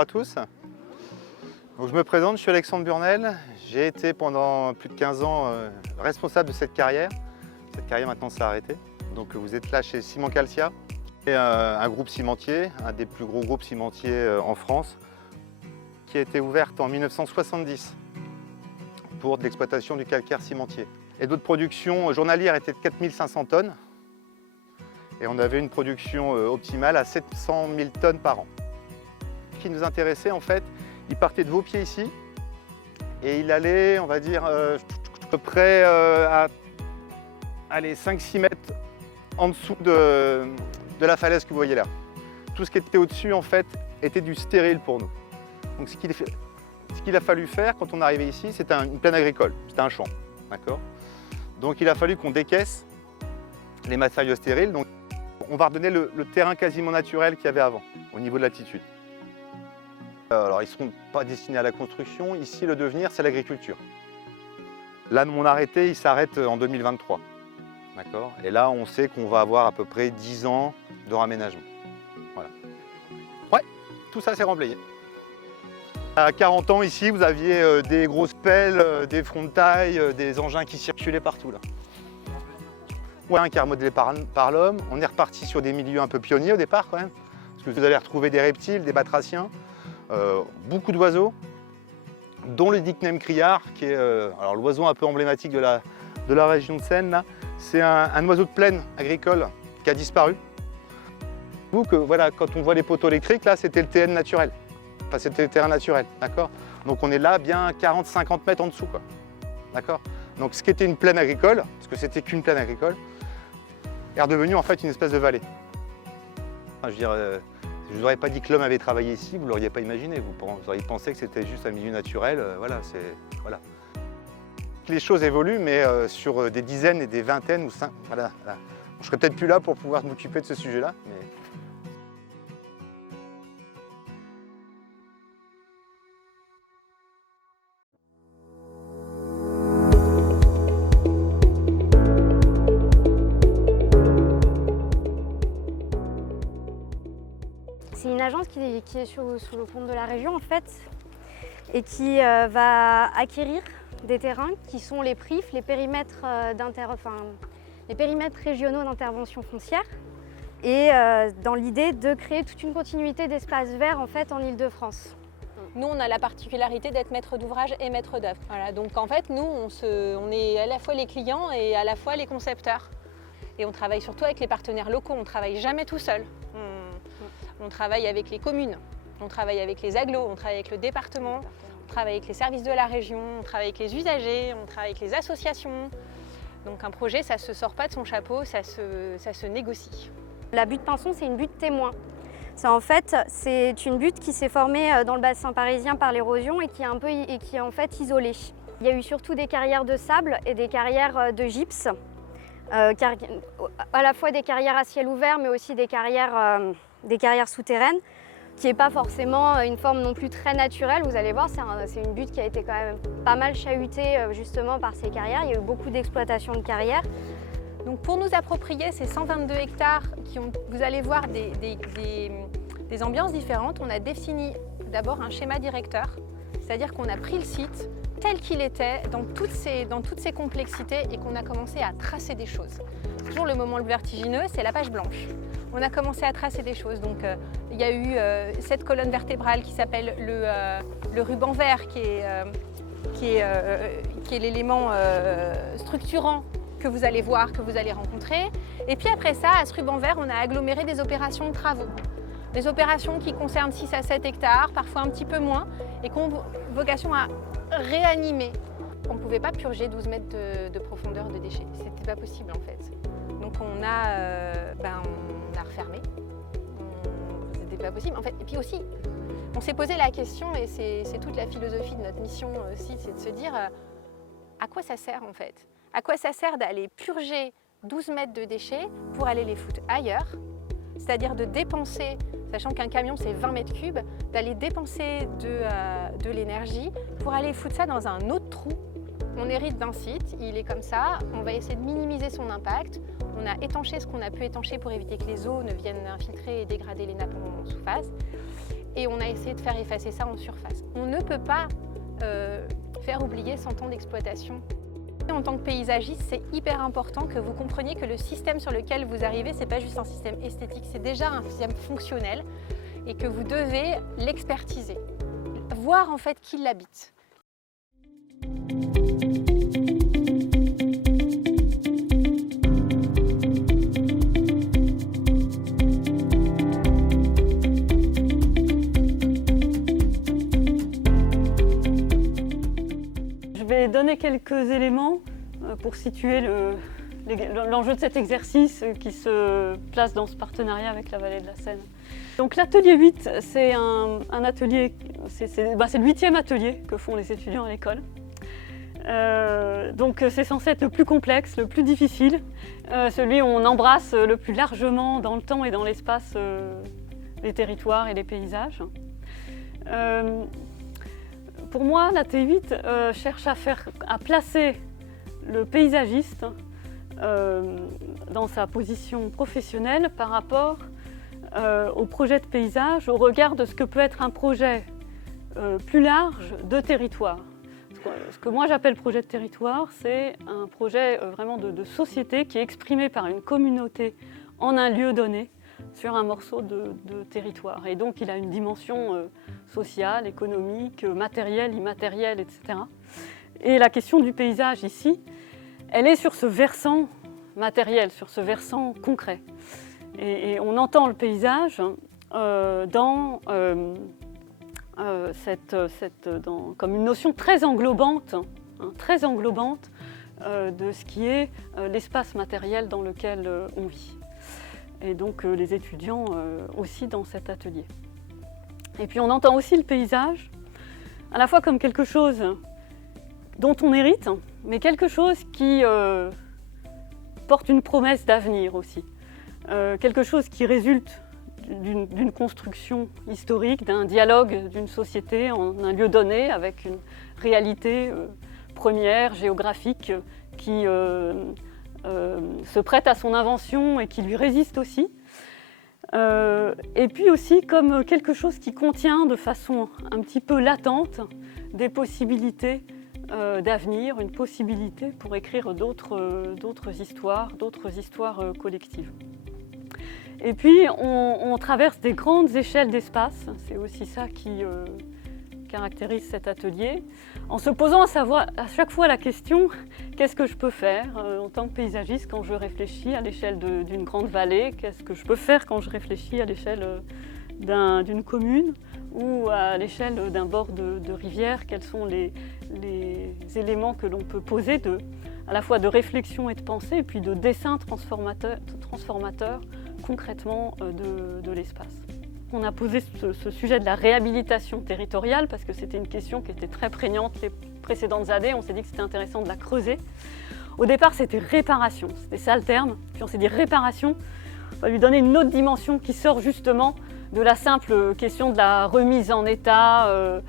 bonjour à tous. Donc, je me présente, je suis Alexandre Burnel. J'ai été pendant plus de 15 ans responsable de cette carrière. Cette carrière maintenant s'est arrêtée. Donc vous êtes là chez Ciment Calcia, qui est un groupe cimentier, un des plus gros groupes cimentiers en France, qui a été ouverte en 1970 pour de l'exploitation du calcaire cimentier. Et notre production journalière était de 4500 tonnes. Et on avait une production optimale à 700 000 tonnes par an. Ce qui nous intéressait en fait, il partait de Vaupied ici et il allait, on va dire, à peu près à 5-6 mètres en dessous de la falaise que vous voyez là. Tout ce qui était au-dessus en fait était du stérile pour nous. Donc ce qu'il a fallu faire quand on est arrivé ici, c'était une plaine agricole, c'était un champ. Donc il a fallu qu'on décaisse les matériaux stériles. Donc, on va redonner le terrain quasiment naturel qu'il y avait avant, au niveau de l'altitude. Alors, ils ne seront pas destinés à la construction. Ici, le devenir, c'est l'agriculture. Là, mon arrêté, il s'arrête en 2023. Et là, on sait qu'on va avoir à peu près 10 ans de raménagement. Voilà. Ouais, tout ça, c'est remblayé. À 40 ans, ici, vous aviez des grosses pelles, des fronts de taille, des engins qui circulaient partout, là. Ouais, un car modelé par l'homme. On est reparti sur des milieux un peu pionniers au départ quand même. Parce que vous allez retrouver des reptiles, des batraciens, beaucoup d'oiseaux, dont le nickname criard, qui est l'oiseau un peu emblématique de la région de Seine. C'est un oiseau de plaine agricole qui a disparu. Vous que voilà, quand on voit les poteaux électriques, là c'était le TN naturel. Enfin c'était le terrain naturel, d'accord. Donc on est là bien 40-50 mètres en dessous, quoi. D'accord. Donc ce qui était une plaine agricole, parce que c'était qu'une plaine agricole, est redevenu en fait une espèce de vallée. Enfin, je veux dire, je ne vous aurais pas dit que l'homme avait travaillé ici, vous ne l'auriez pas imaginé. Vous auriez pensé que c'était juste un milieu naturel. Voilà. Les choses évoluent, mais sur des dizaines et des vingtaines ou 5. Voilà. Je serais peut-être plus là pour pouvoir m'occuper de ce sujet-là. Mais... C'est une agence qui est sous le pont de la région en fait et qui va acquérir des terrains qui sont les PRIF, les périmètres, les périmètres régionaux d'intervention foncière et dans l'idée de créer toute une continuité d'espaces verts en fait en Île-de-France. Nous, on a la particularité d'être maître d'ouvrage et maître d'œuvre. Voilà, donc en fait, nous, on est à la fois les clients et à la fois les concepteurs. Et on travaille surtout avec les partenaires locaux, on ne travaille jamais tout seul. On travaille avec les communes, on travaille avec les agglos, on travaille avec le département, on travaille avec les services de la région, on travaille avec les usagers, on travaille avec les associations. Donc un projet, ça ne se sort pas de son chapeau, ça se négocie. La butte Pinson, c'est une butte témoin. C'est une butte qui s'est formée dans le bassin parisien par l'érosion et qui est en fait isolée. Il y a eu surtout des carrières de sable et des carrières de gypse, à la fois des carrières à ciel ouvert mais aussi des carrières souterraines, qui n'est pas forcément une forme non plus très naturelle. Vous allez voir, c'est une butte qui a été quand même pas mal chahutée justement par ces carrières. Il y a eu beaucoup d'exploitation de carrières. Donc pour nous approprier ces 122 hectares qui ont, vous allez voir, des ambiances différentes, on a défini d'abord un schéma directeur, c'est-à-dire qu'on a pris le site tel qu'il était, dans toutes ses complexités, et qu'on a commencé à tracer des choses. Toujours le moment le vertigineux, c'est la page blanche. On a commencé à tracer des choses. Donc, il y a eu cette colonne vertébrale qui s'appelle le ruban vert, qui est l'élément structurant que vous allez voir, que vous allez rencontrer. Et puis après ça, à ce ruban vert, on a aggloméré des opérations de travaux. Des opérations qui concernent 6 à 7 hectares, parfois un petit peu moins, et qui ont vocation à réanimer. On ne pouvait pas purger 12 mètres de profondeur de déchets. C'était pas possible en fait. Donc on a refermé. C'était pas possible. En fait, et puis aussi, on s'est posé la question, et c'est toute la philosophie de notre mission aussi, c'est de se dire à quoi ça sert en fait? À quoi ça sert d'aller purger 12 mètres de déchets pour aller les foutre ailleurs? C'est-à-dire de dépenser, sachant qu'un camion c'est 20 mètres cubes, d'aller dépenser de l'énergie pour aller foutre ça dans un autre trou. On hérite d'un site, il est comme ça, on va essayer de minimiser son impact. On a étanché ce qu'on a pu étancher pour éviter que les eaux ne viennent infiltrer et dégrader les nappes en surface. et on a essayé de faire effacer ça en surface. On ne peut pas faire oublier 100 ans d'exploitation. En tant que paysagiste, c'est hyper important que vous compreniez que le système sur lequel vous arrivez, ce n'est pas juste un système esthétique, c'est déjà un système fonctionnel et que vous devez l'expertiser, voir en fait qui l'habite. Je vais donner quelques éléments pour situer l'enjeu de cet exercice qui se place dans ce partenariat avec la Vallée de la Seine. Donc l'atelier 8, c'est un atelier, c'est le 8e atelier que font les étudiants à l'école. Donc c'est censé être le plus complexe, le plus difficile, celui où on embrasse le plus largement dans le temps et dans l'espace les territoires et les paysages. Pour moi, la T8 cherche à placer le paysagiste dans sa position professionnelle par rapport au projet de paysage, au regard de ce que peut être un projet plus large de territoire. Ce que moi j'appelle projet de territoire, c'est un projet vraiment de société qui est exprimé par une communauté en un lieu donné sur un morceau de territoire. Et donc il a une dimension sociale, économique, matérielle, immatérielle, etc. Et la question du paysage ici, elle est sur ce versant matériel, sur ce versant concret. Et on entend le paysage comme une notion très englobante de ce qui est l'espace matériel dans lequel on vit. Et donc les étudiants aussi dans cet atelier. Et puis on entend aussi le paysage à la fois comme quelque chose dont on hérite, mais quelque chose qui porte une promesse d'avenir aussi. Quelque chose qui résulte d'une construction historique, d'un dialogue d'une société en un lieu donné avec une réalité première, géographique, qui se prête à son invention et qui lui résiste aussi. Et puis aussi comme quelque chose qui contient de façon un petit peu latente des possibilités d'avenir, une possibilité pour écrire d'autres histoires collectives. Et puis on traverse des grandes échelles d'espace, c'est aussi ça qui caractérise cet atelier, en se posant à chaque fois la question qu'est-ce que je peux faire en tant que paysagiste quand je réfléchis à l'échelle d'une grande vallée, qu'est-ce que je peux faire quand je réfléchis à l'échelle d'une commune ou à l'échelle d'un bord de rivière, quels sont les éléments que l'on peut poser à la fois de réflexion et de pensée, et puis de dessin transformateur concrètement de l'espace. On a posé ce sujet de la réhabilitation territoriale parce que c'était une question qui était très prégnante les précédentes années. On s'est dit que c'était intéressant de la creuser. Au départ, c'était réparation, c'était ça le terme. Puis on s'est dit réparation, on va lui donner une autre dimension qui sort justement de la simple question de la remise en état,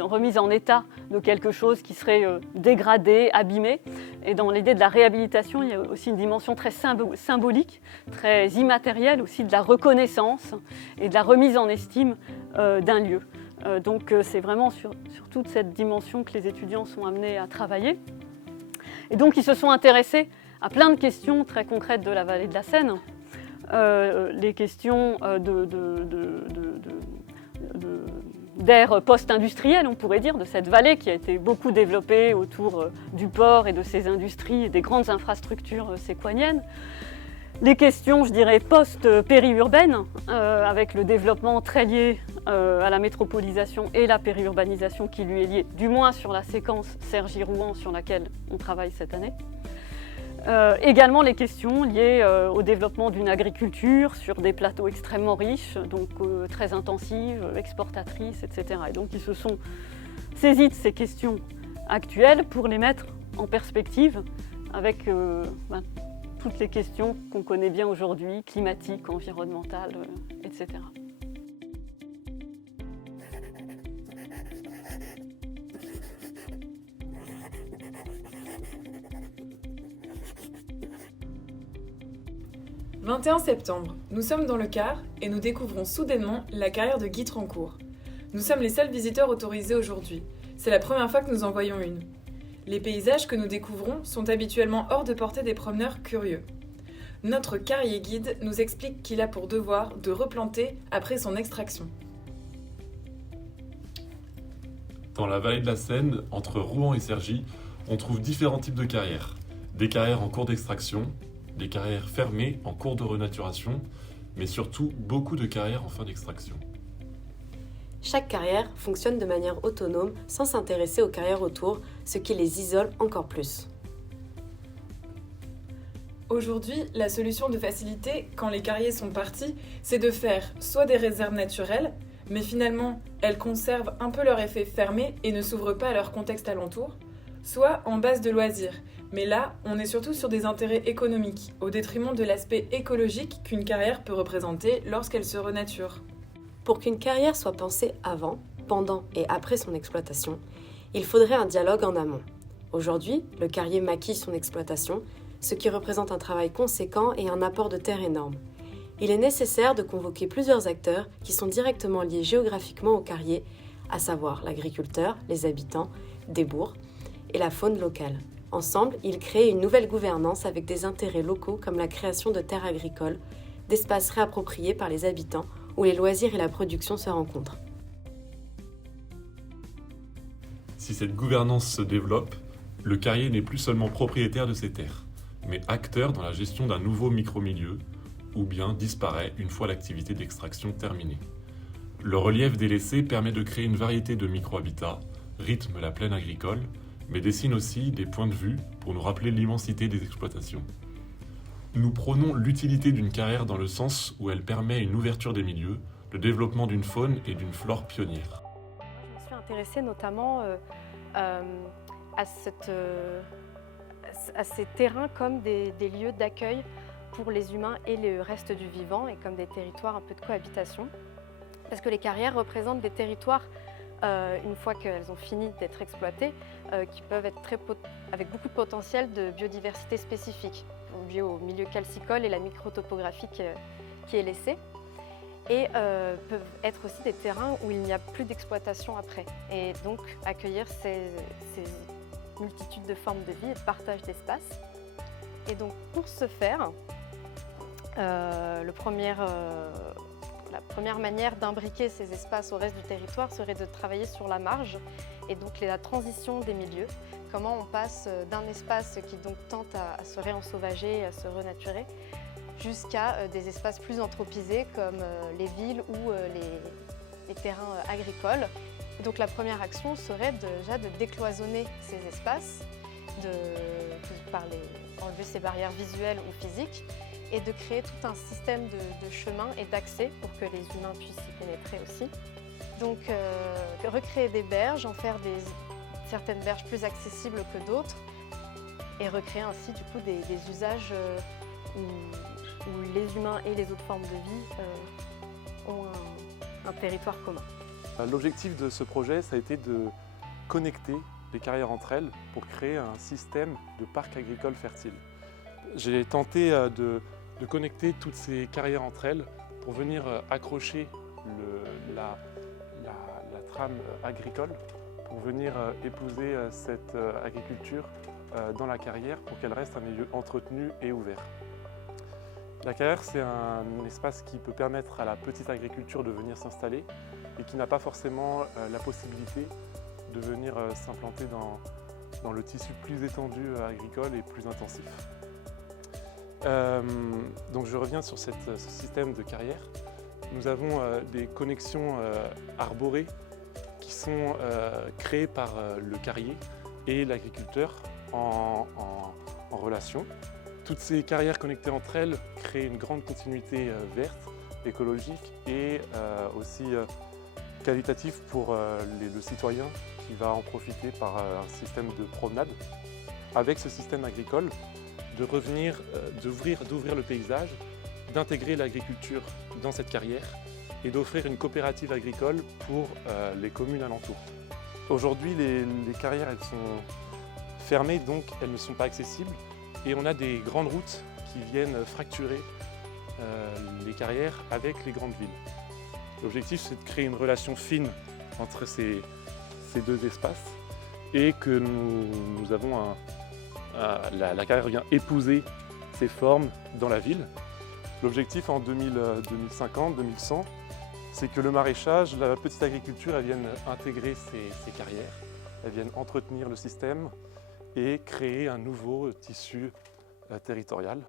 remise en état de quelque chose qui serait dégradé, abîmé. Et dans l'idée de la réhabilitation, il y a aussi une dimension très symbolique, très immatérielle aussi de la reconnaissance et de la remise en estime d'un lieu. Donc c'est vraiment sur toute cette dimension que les étudiants sont amenés à travailler. Et donc ils se sont intéressés à plein de questions très concrètes de la vallée de la Seine. Les questions d'ère post-industrielle, on pourrait dire, de cette vallée qui a été beaucoup développée autour du port et de ses industries et des grandes infrastructures séquaniennes. Les questions, je dirais, post-périurbaines, avec le développement très lié à la métropolisation et la périurbanisation qui lui est liée, du moins sur la séquence Cergy-Rouen sur laquelle on travaille cette année. Également les questions liées au développement d'une agriculture sur des plateaux extrêmement riches, donc très intensives, exportatrices, etc. Et donc ils se sont saisis de ces questions actuelles pour les mettre en perspective avec toutes les questions qu'on connaît bien aujourd'hui, climatiques, environnementales, etc. 21 septembre, nous sommes dans le Gard et nous découvrons soudainement la carrière de Guy Trancourt. Nous sommes les seuls visiteurs autorisés aujourd'hui. C'est la première fois que nous en voyons une. Les paysages que nous découvrons sont habituellement hors de portée des promeneurs curieux. Notre carrier guide nous explique qu'il a pour devoir de replanter après son extraction. Dans la vallée de la Seine, entre Rouen et Cergy, on trouve différents types de carrières. Des carrières en cours d'extraction, des carrières fermées en cours de renaturation, mais surtout beaucoup de carrières en fin d'extraction. Chaque carrière fonctionne de manière autonome sans s'intéresser aux carrières autour, ce qui les isole encore plus. Aujourd'hui, la solution de facilité, quand les carriers sont partis, c'est de faire soit des réserves naturelles, mais finalement, elles conservent un peu leur effet fermé et ne s'ouvrent pas à leur contexte alentour, soit en base de loisirs. Mais là, on est surtout sur des intérêts économiques, au détriment de l'aspect écologique qu'une carrière peut représenter lorsqu'elle se renature. Pour qu'une carrière soit pensée avant, pendant et après son exploitation, il faudrait un dialogue en amont. Aujourd'hui, le carrier maquille son exploitation, ce qui représente un travail conséquent et un apport de terre énorme. Il est nécessaire de convoquer plusieurs acteurs qui sont directement liés géographiquement au carrier, à savoir l'agriculteur, les habitants, des bourgs et la faune locale. Ensemble, ils créent une nouvelle gouvernance avec des intérêts locaux comme la création de terres agricoles, d'espaces réappropriés par les habitants où les loisirs et la production se rencontrent. Si cette gouvernance se développe, le carrier n'est plus seulement propriétaire de ses terres, mais acteur dans la gestion d'un nouveau micro-milieu, ou bien disparaît une fois l'activité d'extraction terminée. Le relief délaissé permet de créer une variété de micro-habitats, rythme la plaine agricole, mais dessine aussi des points de vue pour nous rappeler l'immensité des exploitations. Nous prônons l'utilité d'une carrière dans le sens où elle permet une ouverture des milieux, le développement d'une faune et d'une flore pionnières. Je me suis intéressée notamment à ces terrains comme des lieux d'accueil pour les humains et le reste du vivant et comme des territoires un peu de cohabitation. Parce que les carrières représentent des territoires, une fois qu'elles ont fini d'être exploitées, qui peuvent être avec beaucoup de potentiel de biodiversité spécifique, lié au milieu calcicole et la microtopographie qui est laissée. Et peuvent être aussi des terrains où il n'y a plus d'exploitation après. Et donc accueillir ces multitudes de formes de vie et de partage d'espace. Et donc pour ce faire, la première manière d'imbriquer ces espaces au reste du territoire serait de travailler sur la marge et donc la transition des milieux. Comment on passe d'un espace qui donc tente à se réensauvager, à se renaturer, jusqu'à des espaces plus anthropisés comme les villes ou les terrains agricoles. Et donc la première action serait déjà de décloisonner ces espaces, enlever ces barrières visuelles ou physiques et de créer tout un système de chemins et d'accès pour que les humains puissent y pénétrer aussi. Donc recréer des berges, en faire certaines berges plus accessibles que d'autres et recréer ainsi du coup des usages où les humains et les autres formes de vie ont un territoire commun. L'objectif de ce projet, ça a été de connecter les carrières entre elles pour créer un système de parc agricole fertile. J'ai tenté de connecter toutes ces carrières entre elles pour venir accrocher la trame agricole, pour venir épouser cette agriculture dans la carrière pour qu'elle reste un milieu entretenu et ouvert. La carrière, c'est un espace qui peut permettre à la petite agriculture de venir s'installer et qui n'a pas forcément la possibilité de venir s'implanter dans le tissu plus étendu agricole et plus intensif. Donc je reviens sur ce système de carrière. Nous avons des connexions arborées qui sont créées par le carrier et l'agriculteur en relation. Toutes ces carrières connectées entre elles créent une grande continuité verte, écologique et aussi qualitative pour le citoyen qui va en profiter par un système de promenade. Avec ce système agricole, d'ouvrir le paysage, d'intégrer l'agriculture dans cette carrière et d'offrir une coopérative agricole pour les communes alentours. Aujourd'hui, les carrières elles sont fermées, donc elles ne sont pas accessibles et on a des grandes routes qui viennent fracturer les carrières avec les grandes villes. L'objectif, c'est de créer une relation fine entre ces deux espaces et que nous avons la carrière vient épouser ces formes dans la ville. L'objectif en 2050, 2100, c'est que le maraîchage, la petite agriculture, elles viennent intégrer ces carrières, elles viennent entretenir le système et créer un nouveau tissu territorial.